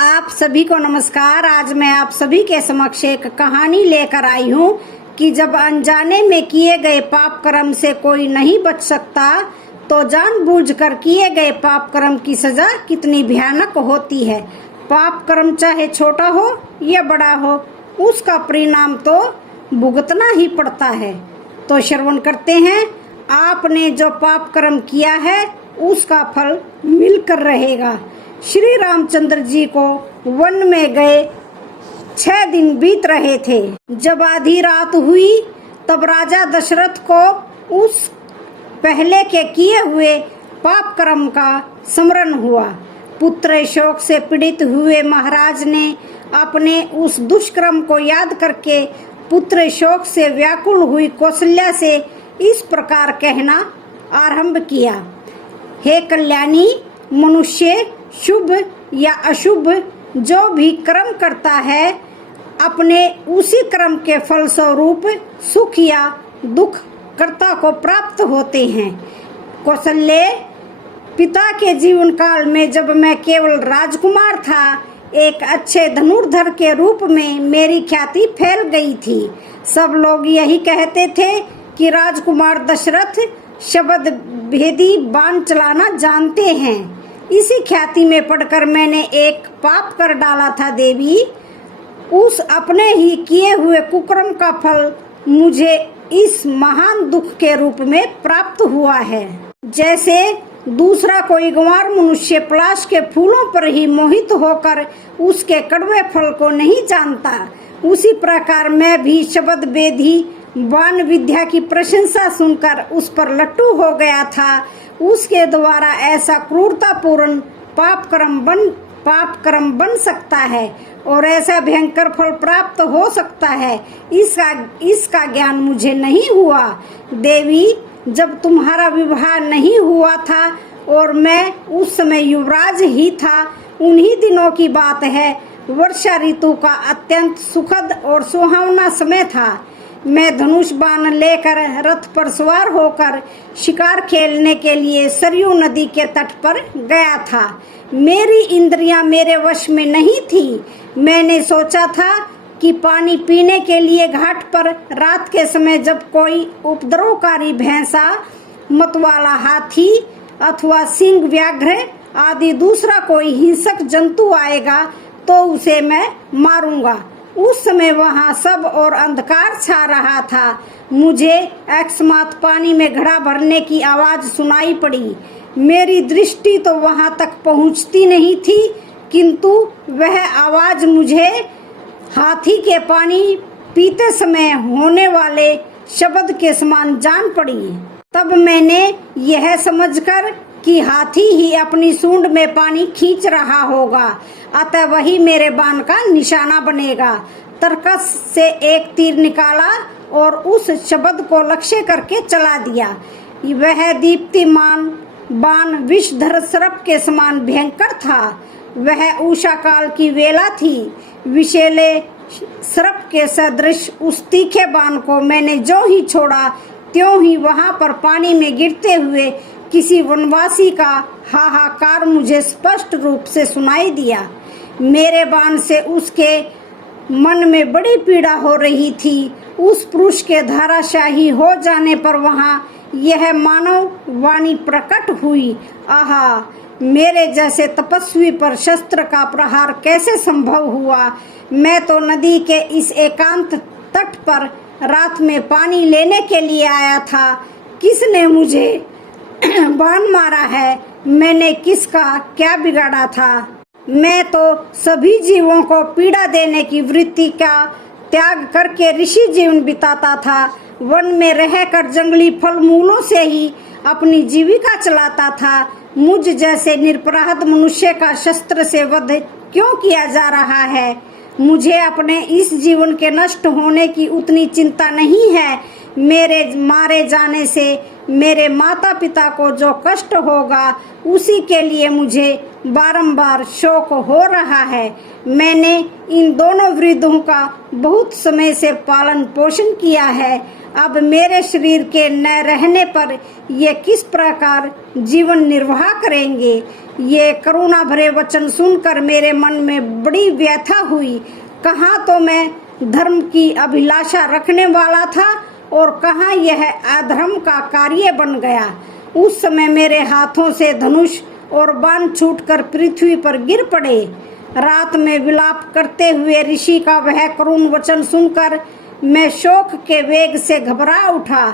आप सभी को नमस्कार। आज मैं आप सभी के समक्ष एक कहानी लेकर आई हूँ कि जब अनजाने में किए गए पाप कर्म से कोई नहीं बच सकता तो जानबूझकर किए गए पाप कर्म की सजा कितनी भयानक होती है। पाप कर्म चाहे छोटा हो या बड़ा हो, उसका परिणाम तो भुगतना ही पड़ता है। तो श्रवण करते हैं। आपने जो पाप कर्म किया है उसका फल मिलकर रहेगा। श्री रामचंद्र जी को वन में गए 6 दिन बीत रहे थे। जब आधी रात हुई तब राजा दशरथ को उस पहले के किए हुए पाप कर्म का स्मरण हुआ। पुत्र शोक से पीड़ित हुए महाराज ने अपने उस दुष्कर्म को याद करके पुत्र शोक से व्याकुल हुई कौशल्या से इस प्रकार कहना आरंभ किया। हे कल्याणी, मनुष्य शुभ या अशुभ जो भी कर्म करता है अपने उसी कर्म के फल स्वरूप सुख या दुख कर्ता को प्राप्त होते हैं। कौशल्य, पिता के जीवन काल में जब मैं केवल राजकुमार था, एक अच्छे धनुर्धर के रूप में मेरी ख्याति फैल गई थी। सब लोग यही कहते थे कि राजकुमार दशरथ शब्द भेदी बाण चलाना जानते हैं। इसी ख्याति में पढ़कर मैंने एक पाप कर डाला था देवी। उस अपने ही किए हुए कुकर्म का फल मुझे इस महान दुख के रूप में प्राप्त हुआ है। जैसे दूसरा कोई गंवार मनुष्य पलाश के फूलों पर ही मोहित होकर उसके कड़वे फल को नहीं जानता, उसी प्रकार मैं भी शब्द बेदी बाण विद्या की प्रशंसा सुनकर उस पर लट्टू हो गया था। उसके द्वारा ऐसा क्रूरतापूर्ण पाप कर्म बन सकता है और ऐसा भयंकर फल प्राप्त हो सकता है, इसका ज्ञान मुझे नहीं हुआ। देवी, जब तुम्हारा विवाह नहीं हुआ था और मैं उस समय युवराज ही था, उन्हीं दिनों की बात है। वर्षा ऋतु का अत्यंत सुखद और सुहावना समय था। मैं धनुष बाण लेकर रथ पर सवार होकर शिकार खेलने के लिए सरयू नदी के तट पर गया था। मेरी इंद्रियां मेरे वश में नहीं थी। मैंने सोचा था कि पानी पीने के लिए घाट पर रात के समय जब कोई उपद्रवकारी भैंसा, मतवाला हाथी अथवा सिंह व्याघ्र आदि दूसरा कोई हिंसक जंतु आएगा तो उसे मैं मारूंगा। उस समय वहाँ सब और अंधकार छा रहा था। मुझे अकस्मात पानी में घड़ा भरने की आवाज सुनाई पड़ी। मेरी दृष्टि तो वहाँ तक पहुँचती नहीं थी, किंतु वह आवाज मुझे हाथी के पानी पीते समय होने वाले शब्द के समान जान पड़ी। तब मैंने यह समझकर कि हाथी ही अपनी सूंड में पानी खींच रहा होगा, अतः वही मेरे बाण का निशाना बनेगा। तरकस से एक तीर निकाला और उस शब्द को लक्ष्य करके चला दिया। वह दीप्तिमान बाण विषधर सर्प के समान भयंकर था। वह उषा काल की वेला थी। विषैले सर्प के सदृश उस तीखे बाण को मैंने जो ही छोड़ा, त्यों ही वहां पर पानी में गिरते हुए किसी वनवासी का हाहाकार मुझे स्पष्ट रूप से सुनाई दिया। मेरे बाण से उसके मन में बड़ी पीड़ा हो रही थी। उस पुरुष के धाराशाही हो जाने पर वहां यह मानव वाणी प्रकट हुई, आहा, मेरे जैसे तपस्वी पर शस्त्र का प्रहार कैसे संभव हुआ। मैं तो नदी के इस एकांत तट पर रात में पानी लेने के लिए आया था। किसने मुझे बाण मारा है? मैंने किसका क्या बिगाड़ा था? मैं तो सभी जीवों को पीड़ा देने की वृत्ति का त्याग करके ऋषि जीवन बिताता था। वन में रहकर जंगली फल मूलों से ही अपनी जीविका चलाता था। मुझ जैसे निरपराध मनुष्य का शस्त्र से वध क्यों किया जा रहा है? मुझे अपने इस जीवन के नष्ट होने की उतनी चिंता नहीं है। मेरे मारे जाने से मेरे माता पिता को जो कष्ट होगा उसी के लिए मुझे बारंबार शोक हो रहा है। मैंने इन दोनों वृद्धों का बहुत समय से पालन पोषण किया है। अब मेरे शरीर के न रहने पर ये किस प्रकार जीवन निर्वाह करेंगे। ये करुणा भरे वचन सुनकर मेरे मन में बड़ी व्यथा हुई। कहाँ तो मैं धर्म की अभिलाषा रखने वाला था और कहाँ यह अधर्म का कार्य बन गया। उस समय मेरे हाथों से धनुष और बाण छूटकर पृथ्वी पर गिर पड़े। रात में विलाप करते हुए ऋषि का वह करुण वचन सुनकर मैं शोक के वेग से घबरा उठा।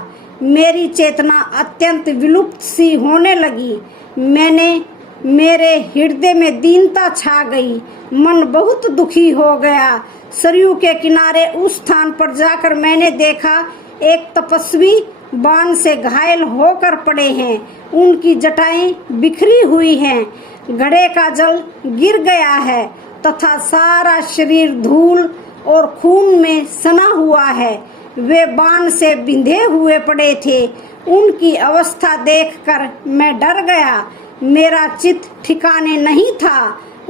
मेरी चेतना अत्यंत विलुप्त सी होने लगी। मेरे हृदय में दीनता छा गई। मन बहुत दुखी हो गया। सरयू के किनारे उस स्थान पर जाकर मैंने देखा एक तपस्वी बाण से घायल होकर पड़े हैं। उनकी जटाएं बिखरी हुई हैं। घड़े का जल गिर गया है तथा सारा शरीर धूल और खून में सना हुआ है। वे बाण से बिंधे हुए पड़े थे। उनकी अवस्था देखकर मैं डर गया। मेरा चित्त ठिकाने नहीं था।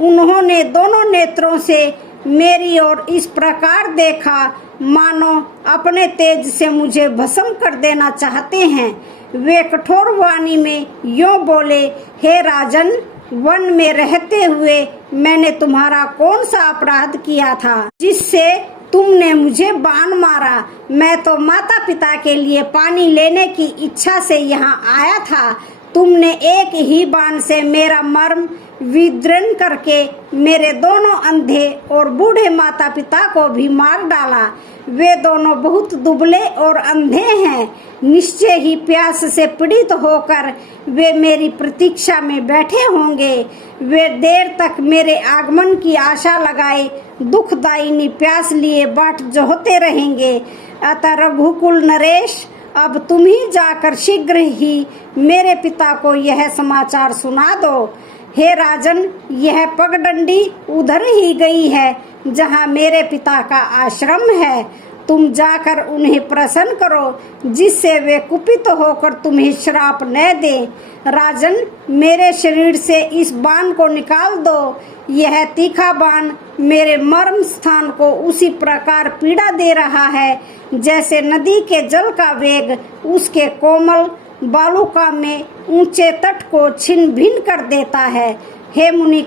उन्होंने दोनों नेत्रों से मेरी ओर इस प्रकार देखा मानो अपने तेज से मुझे भस्म कर देना चाहते हैं। वे कठोर वाणी में यों बोले, हे राजन, वन में रहते हुए मैंने तुम्हारा कौन सा अपराध किया था जिससे तुमने मुझे बाण मारा। मैं तो माता पिता के लिए पानी लेने की इच्छा से यहाँ आया था। तुमने एक ही बाण से मेरा मर्म विदीर्ण करके मेरे दोनों अंधे और बूढ़े माता पिता को भी मार डाला। वे दोनों बहुत दुबले और अंधे हैं। निश्चय ही प्यास से पीड़ित होकर वे मेरी प्रतीक्षा में बैठे होंगे। वे देर तक मेरे आगमन की आशा लगाए दुखदायिनी प्यास लिए बाट जोहते रहेंगे। अतः रघुकुल नरेश, अब तुम ही जाकर शीघ्र ही मेरे पिता को यह समाचार सुना दो। हे राजन, यह पगडंडी उधर ही गई है जहाँ मेरे पिता का आश्रम है। तुम जाकर उन्हें प्रसन्न करो जिससे वे कुपित होकर तुम्हें श्राप न दें। राजन, मेरे शरीर से इस बाण को निकाल दो। यह तीखा बाण मेरे मर्म स्थान को उसी प्रकार पीड़ा दे रहा है जैसे नदी के जल का वेग उसके कोमल बालुका में ऊंचे तट को छिन्न भिन्न कर देता है। हे मुनि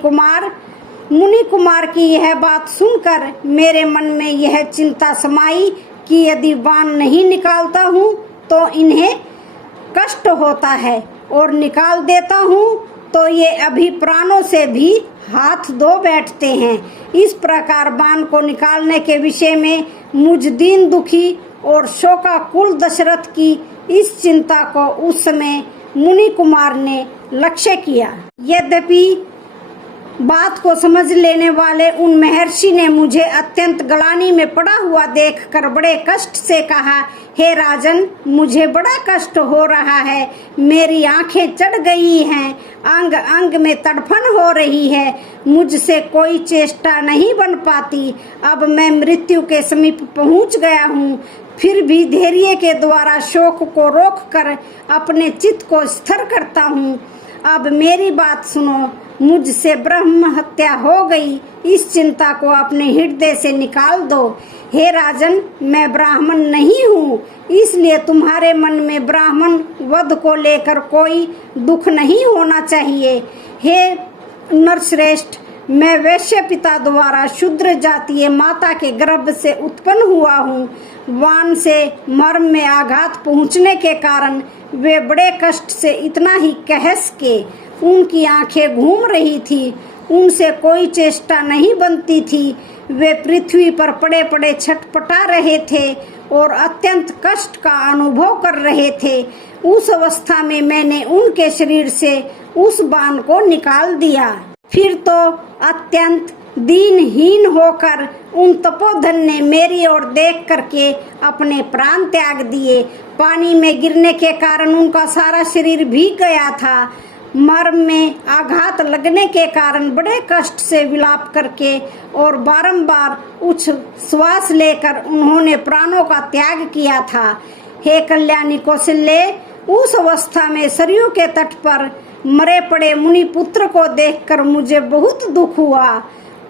कुमार की यह बात सुनकर मेरे मन में यह चिंता समाई कि यदि बाण नहीं निकालता हूँ तो इन्हें कष्ट होता है और निकाल देता हूँ तो ये अभी प्राणों से भी हाथ धो बैठते हैं। इस प्रकार बाण को निकालने के विषय में मुझ दीन दुखी और शोकाकुल दशरथ की इस चिंता को उस समय मुनि कुमार ने लक्ष्य किया। यद्यपि बात को समझ लेने वाले उन महर्षि ने मुझे अत्यंत गलानी में पड़ा हुआ देखकर बड़े कष्ट से कहा, हे राजन, मुझे बड़ा कष्ट हो रहा है। मेरी आंखें चढ़ गई हैं, अंग अंग में तड़फन हो रही है। मुझसे कोई चेष्टा नहीं बन पाती। अब मैं मृत्यु के समीप पहुंच गया हूँ। फिर भी धैर्य के द्वारा शोक को रोककर अपने चित्त को स्थिर करता हूँ। अब मेरी बात सुनो। मुझसे ब्रह्म हत्या हो गई। इस चिंता को अपने हृदय से निकाल दो। हे राजन, मैं ब्राह्मण नहीं हूँ, इसलिए तुम्हारे मन में ब्राह्मण वध को लेकर कोई दुख नहीं होना चाहिए। हे नरश्रेष्ठ, मैं वैश्य पिता द्वारा शूद्र जातीय माता के गर्भ से उत्पन्न हुआ हूँ। वान से मर्म में आघात पहुँचने के कारण वे बड़े कष्ट से इतना ही कहस के उनकी आंखें घूम रही थी। उनसे कोई चेष्टा नहीं बनती थी। वे पृथ्वी पर पड़े पड़े छटपटा रहे थे और अत्यंत कष्ट का अनुभव कर रहे थे। उस अवस्था में मैंने उनके शरीर से उस बाण को निकाल दिया। फिर तो अत्यंत दीनहीन होकर उन तपोधन ने मेरी ओर देख करके अपने प्राण त्याग दिए। पानी में गिरने के कारण उनका सारा शरीर भीग गया था। मर्म में आघात लगने के कारण बड़े कष्ट से विलाप करके और बारंबार उच्च श्वास लेकर उन्होंने प्राणों का त्याग किया था। हे कल्याणी कौशल्य, उस अवस्था में सरयू के तट पर मरे पड़े मुनि पुत्र को देखकर मुझे बहुत दुख हुआ।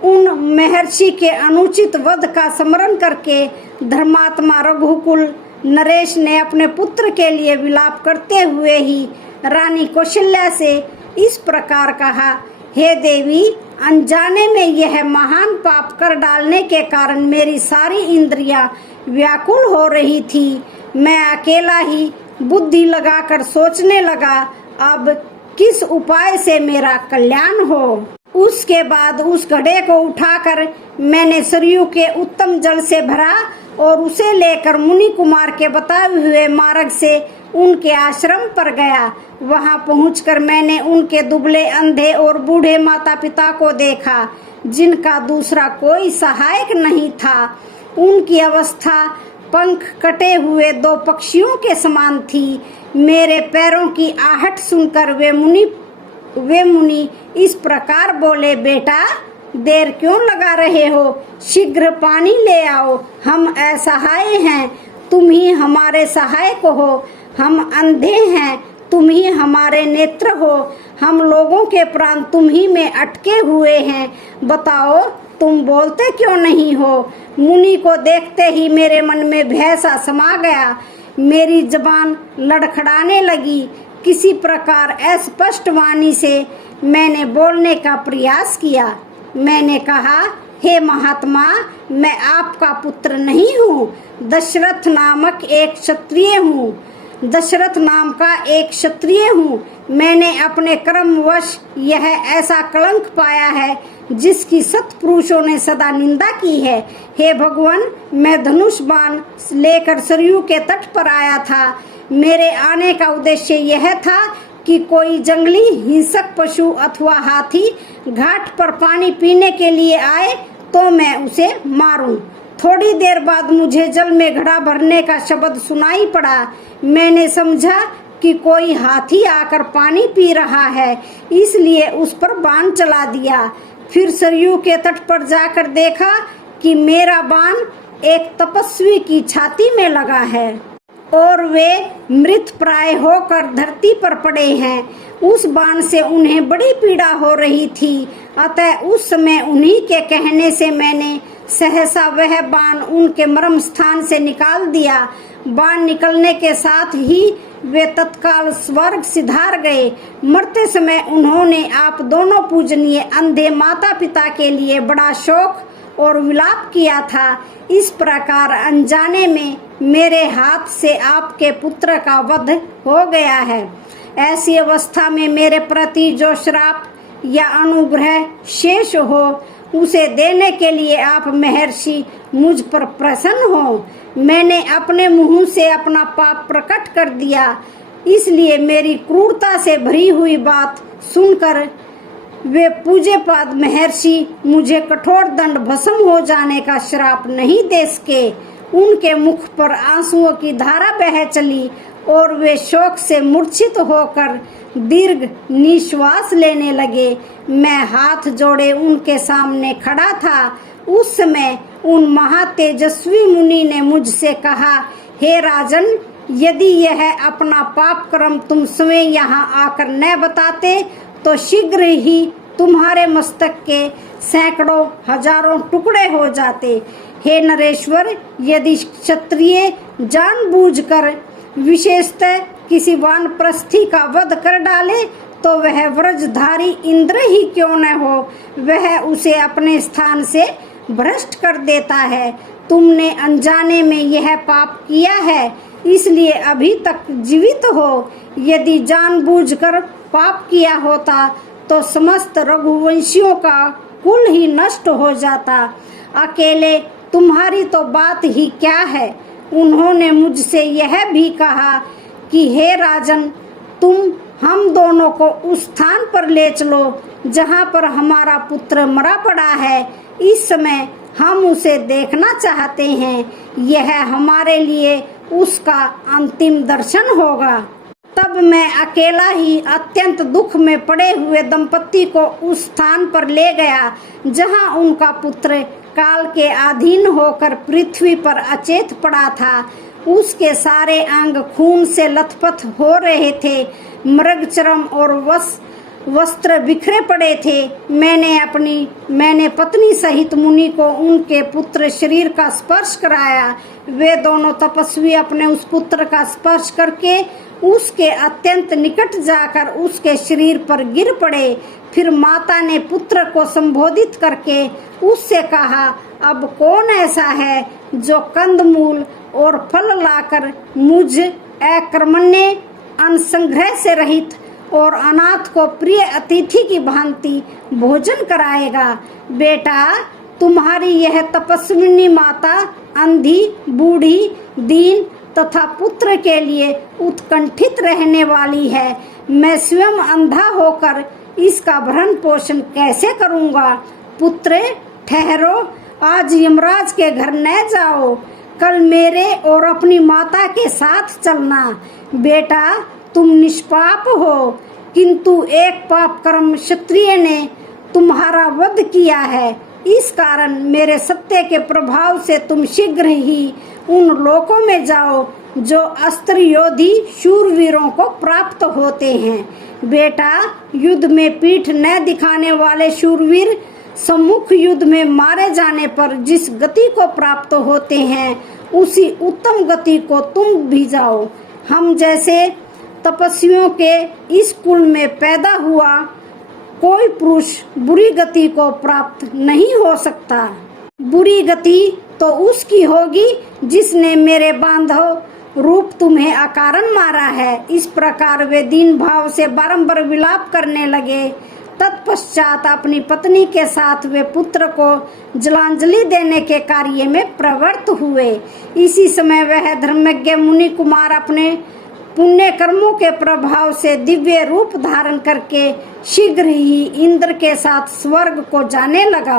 उन महर्षि के अनुचित वध का स्मरण करके धर्मात्मा रघुकुल नरेश ने अपने पुत्र के लिए विलाप करते हुए ही रानी कौशल्या से इस प्रकार कहा, हे देवी, अनजाने में यह महान पाप कर डालने के कारण मेरी सारी इंद्रियां व्याकुल हो रही थी। मैं अकेला ही बुद्धि लगाकर सोचने लगा, अब किस उपाय से मेरा कल्याण हो। उसके बाद उस घड़े को उठाकर मैंने सरयू के उत्तम जल से भरा और उसे लेकर मुनि कुमार के बताए हुए मार्ग से उनके आश्रम पर गया। वहां पहुंचकर मैंने उनके दुबले, अंधे और बूढ़े माता पिता को देखा, जिनका दूसरा कोई सहायक नहीं था। उनकी अवस्था पंख कटे हुए दो पक्षियों के समान थी। मेरे पैरों की आहट सुनकर वे मुनि इस प्रकार बोले, बेटा, देर क्यों लगा रहे हो? शीघ्र पानी ले आओ। हम असहाय हैं, तुम ही हमारे सहायक हो। हम अंधे हैं, तुम ही हमारे नेत्र हो। हम लोगों के प्राण तुम ही में अटके हुए हैं। बताओ, तुम बोलते क्यों नहीं हो? मुनि को देखते ही मेरे मन में भय सा समा गया। मेरी जबान लड़खड़ाने लगी। किसी प्रकार अस्पष्ट वाणी से मैंने बोलने का प्रयास किया। मैंने कहा, हे महात्मा, मैं आपका पुत्र नहीं हूँ, दशरथ नामक एक क्षत्रिय हूँ। दशरथ नाम का एक क्षत्रिय हूँ। मैंने अपने कर्मवश यह ऐसा कलंक पाया है जिसकी सत्पुरुषों ने सदा निंदा की है। हे भगवान, मैं धनुष बाण लेकर सरयू के तट पर आया था। मेरे आने का उद्देश्य यह था कि कोई जंगली हिंसक पशु अथवा हाथी घाट पर पानी पीने के लिए आए तो मैं उसे मारूं। थोड़ी देर बाद मुझे जल में घड़ा भरने का शब्द सुनाई पड़ा। मैंने समझा कि कोई हाथी आकर पानी पी रहा है, इसलिए उस पर बाण चला दिया। फिर सरयू के तट पर जाकर देखा कि मेरा बाण एक तपस्वी की छाती में लगा है और वे मृत प्राय होकर धरती पर पड़े हैं। उस बाण से उन्हें बड़ी पीड़ा हो रही थी। अतः उस समय उन्हीं के कहने से मैंने सहसा वह बाण उनके मर्म स्थान से निकाल दिया। बाण निकलने के साथ ही वे तत्काल स्वर्ग सिधार गए। मरते समय उन्होंने आप दोनों पूजनीय अंधे माता पिता के लिए बड़ा शोक और विलाप किया था। इस प्रकार अनजाने में मेरे हाथ से आपके पुत्र का वध हो गया है। ऐसी अवस्था में मेरे प्रति जो श्राप या अनुग्रह शेष हो, उसे देने के लिए आप महर्षि मुझ पर प्रसन्न हो। मैंने अपने मुंह से अपना पाप प्रकट कर दिया, इसलिए मेरी क्रूरता से भरी हुई बात सुनकर वे पूज्यपाद महर्षि मुझे कठोर दंड भस्म हो जाने का श्राप नहीं दे सके। उनके मुख पर आंसुओं की धारा बह चली और वे शोक से मूर्छित होकर दीर्घ निश्वास लेने लगे। मैं हाथ जोड़े उनके सामने खड़ा था। उस समय उन महातेजस्वी मुनि ने मुझसे कहा, हे राजन, यदि यह अपना पाप कर्म तुम स्वयं यहाँ आकर न बताते तो शीघ्र ही तुम्हारे मस्तक के सैकड़ों हजारों टुकड़े हो जाते। हे नरेश्वर, यदि क्षत्रिय जानबूझकर विशेषतः किसी वानप्रस्थी का वध कर डाले तो वह व्रजधारी इंद्र ही क्यों न हो, वह उसे अपने स्थान से भ्रष्ट कर देता है। तुमने अनजाने में यह पाप किया है, इसलिए अभी तक जीवित हो। यदि जानबूझकर पाप किया होता तो समस्त रघुवंशियों का कुल ही नष्ट हो जाता। अकेले तुम्हारी तो बात ही क्या है। उन्होंने मुझसे यह भी कहा कि हे राजन, तुम हम दोनों को उस स्थान पर ले चलो जहाँ पर हमारा पुत्र मरा पड़ा है। इस समय हम उसे देखना चाहते हैं। यह हमारे लिए उसका अंतिम दर्शन होगा। तब मैं अकेला ही अत्यंत दुख में पड़े हुए दंपति को उस स्थान पर ले गया जहाँ उनका पुत्र काल के अधीन होकर पृथ्वी पर अचेत पड़ा था। उसके सारे अंग खून से लथपथ हो रहे थे। मृगचर्म और वस्त्र बिखरे पड़े थे। मैंने पत्नी सहित मुनि को उनके पुत्र शरीर का स्पर्श कराया। वे दोनों तपस्वी अपने उस पुत्र का स्पर्श करके उसके अत्यंत निकट जाकर उसके शरीर पर गिर पड़े। फिर माता ने पुत्र को संबोधित करके उससे कहा, अब कौन ऐसा है जो कंदमूल और फल लाकर मुझ अकर्मण्य अनसंग्रह से रहित और अनाथ को प्रिय अतिथि की भांति भोजन कराएगा। बेटा, तुम्हारी यह तपस्विनी माता अंधी, बूढ़ी, दीन तथा पुत्र के लिए उत्कंठित रहने वाली है। मैं स्वयं अंधा होकर इसका भरण पोषण कैसे करूंगा? पुत्र, ठहरो, आज यमराज के घर न जाओ, कल मेरे और अपनी माता के साथ चलना। बेटा, तुम निष्पाप हो, किंतु एक पाप कर्म क्षत्रिय ने तुम्हारा वध किया है। इस कारण मेरे सत्य के प्रभाव से तुम शीघ्र ही उन लोकों में जाओ जो अस्त्र योधी शूरवीरों को प्राप्त होते हैं। बेटा, युद्ध में पीठ न दिखाने वाले शूरवीर सम्मुख युद्ध में मारे जाने पर जिस गति को प्राप्त होते हैं, उसी उत्तम गति को तुम भी जाओ। हम जैसे तपस्वियों के इस कुल में पैदा हुआ कोई पुरुष बुरी गति को प्राप्त नहीं हो सकता। बुरी गति तो उसकी होगी जिसने मेरे बांधव रूप तुम्हें अकारण मारा है। इस प्रकार वे दीन भाव से बारंबार विलाप करने लगे। तत्पश्चात अपनी पत्नी के साथ वे पुत्र को जलांजलि देने के कार्य में प्रवृत्त हुए। इसी समय वह धर्मज्ञ मुनि कुमार अपने पुण्य कर्मों के प्रभाव से दिव्य रूप धारण करके शीघ्र ही इंद्र के साथ स्वर्ग को जाने लगा।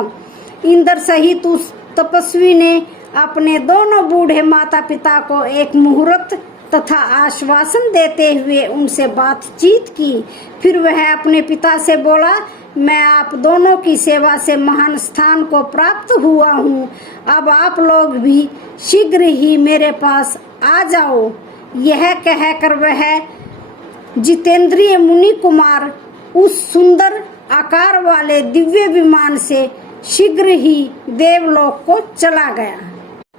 इंद्र सहित उस तपस्वी ने अपने दोनों बूढ़े माता पिता को एक मुहूर्त तथा आश्वासन देते हुए उनसे बातचीत की। फिर वह अपने पिता से बोला, मैं आप दोनों की सेवा से महान स्थान को प्राप्त हुआ हूँ। अब आप लोग भी शीघ्र ही मेरे पास आ जाओ। यह कहकर वह जितेंद्रिय मुनि कुमार उस सुंदर आकार वाले दिव्य विमान से शीघ्र ही देवलोक को चला गया।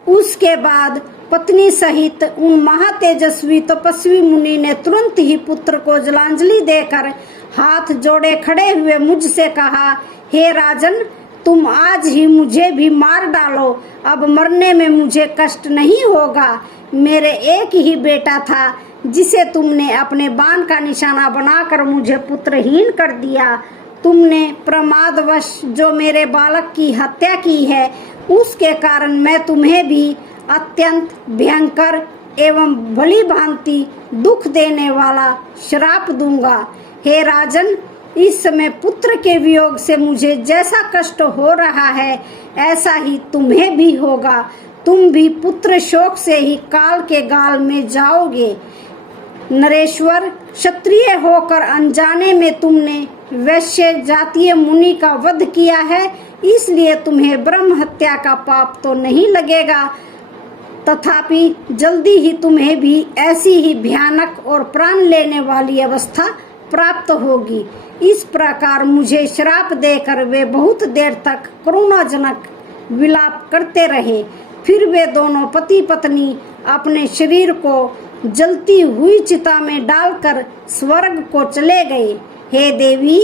उसके बाद पत्नी सहित उन महातेजस्वी तपस्वी मुनि ने तुरंत ही पुत्र को जलांजलि देकर हाथ जोड़े खड़े हुए मुझसे कहा, हे राजन, तुम आज ही मुझे भी मार डालो। अब मरने में मुझे कष्ट नहीं होगा। मेरे एक ही बेटा था जिसे तुमने अपने बाण का निशाना बनाकर मुझे पुत्रहीन कर दिया। तुमने प्रमादवश जो मेरे बालक की हत्या की है, उसके कारण मैं तुम्हें भी अत्यंत भयंकर एवं भली भांति दुख देने वाला श्राप दूंगा। हे राजन, इस समय पुत्र के वियोग से मुझे जैसा कष्ट हो रहा है, ऐसा ही तुम्हें भी होगा। तुम भी पुत्र शोक से ही काल के गाल में जाओगे। नरेश्वर, क्षत्रिय होकर अनजाने में तुमने वैश्य जातीय मुनि का वध किया है, इसलिए तुम्हें ब्रह्म हत्या का पाप तो नहीं लगेगा, तथापि जल्दी ही तुम्हें भी ऐसी ही भयानक और प्राण लेने वाली अवस्था प्राप्त होगी। इस प्रकार मुझे श्राप देकर वे बहुत देर तक करुणाजनक विलाप करते रहे। फिर वे दोनों पति पत्नी अपने शरीर को जलती हुई चिता में डालकर स्वर्ग को चले गए। हे देवी,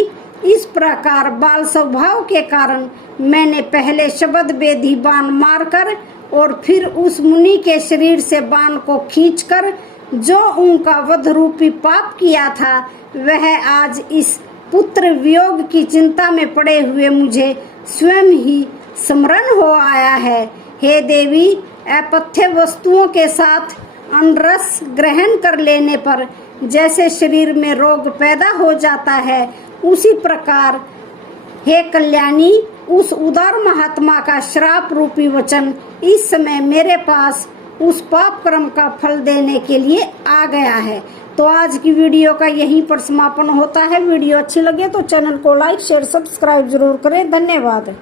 इस प्रकार बाल स्वभाव के कारण मैंने पहले शब्द बेधी बाण मारकर और फिर उस मुनि के शरीर से बाण को खींचकर जो उनका वध रूपी पाप किया था, वह आज इस पुत्र वियोग की चिंता में पड़े हुए मुझे स्वयं ही स्मरण हो आया है। हे देवी, अपथ्य वस्तुओं के साथ अनरस ग्रहण कर लेने पर जैसे शरीर में रोग पैदा हो जाता है, उसी प्रकार हे कल्याणी, उस उदार महात्मा का श्राप रूपी वचन इस समय मेरे पास उस पाप कर्म का फल देने के लिए आ गया है। तो आज की वीडियो का यहीं पर समापन होता है। वीडियो अच्छी लगे तो चैनल को लाइक, शेयर, सब्सक्राइब जरूर करें। धन्यवाद।